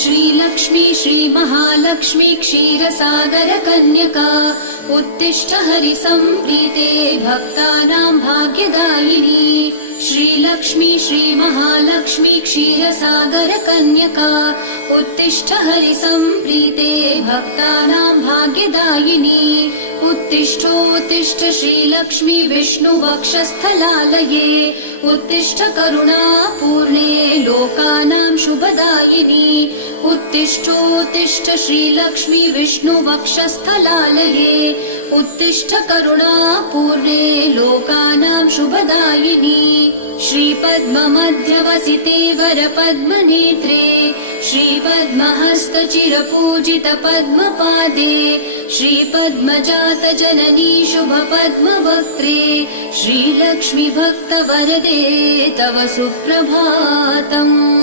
श्रीलक्ष्मी श्रीमहालक्ष्मी क्षीरसागरकन्यका उत्तिष्ठ हरिसम्प्रीते भक्तानां भाग्यदायिनी। श्रीलक्ष्मी श्रीमहालक्ष्मी क्षीरसागरकन्यका उत्तिष्ठ हरिसम्प्रीते भक्तानां भाग्यदायिनी। उत्तिष्ठोत्तिष्ठ श्रीलक्ष्मी विष्णुवक्षस्थलालये उत्तिष्ठ करुणापूर्णे लोकानां शुभदायिनी। उत्तिष्ठोत्तिष्ठ श्रीलक्ष्मी विष्णुवक्षस्थलालये उत्तिष्ठ करुणापूर्णे लोकानां शुभदायिनी। श्रीपद्ममध्यवसिते वरपद्मनेत्रे श्रीपद्महस्तचिरपूजित पद्मपादे श्रीपद्मजातजननी शुभपद्मवक्त्रे श्रीलक्ष्मी भक्तवरदे तव सुप्रभातम्।